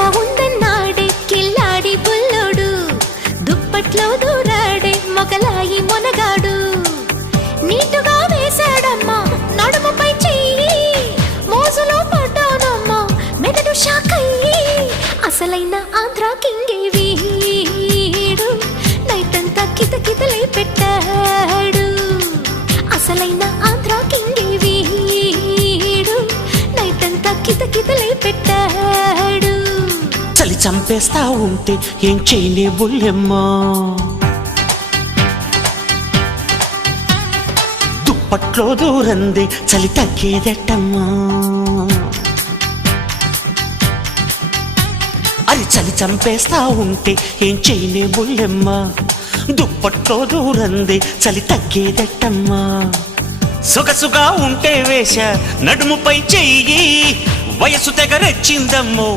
సరదాగా ఉందన్నాడే కిల్లాడి బుల్లోడు, దుప్పట్లో దూరాడే మొగలాయి మొనగాడు. నీటుగా వేశాడమ్మా నడుముపై చెయ్యి, మోజులో పడ్డానమ్మా మెదడు షాకయ్యి. అసలైన ఆంధ్ర కింగే వీడు, నైటంతా కితకితలే పెట్టాడు. అసలైన ఆంధ్ర కింగే వీడు, నైటంతా కితకితలే పెట్టాడు. చలి చంపేస్తా ఉంటే ఏం చేయలే బుల్లెమ్మా, దుప్పట్లో దూరంది చలి తగ్గేదెట్టమ్మా. అది చలి చంపేస్తా ఉంటే ఏం చేయలే బుల్లెమ్మా, దుప్పట్లో దూరంది చలి తగ్గేదెట్టమ్మా. సొగసుగా ఉంటే వేశ నడుముపై చెయ్యి, వయసు తెగరెచ్చిందమ్మో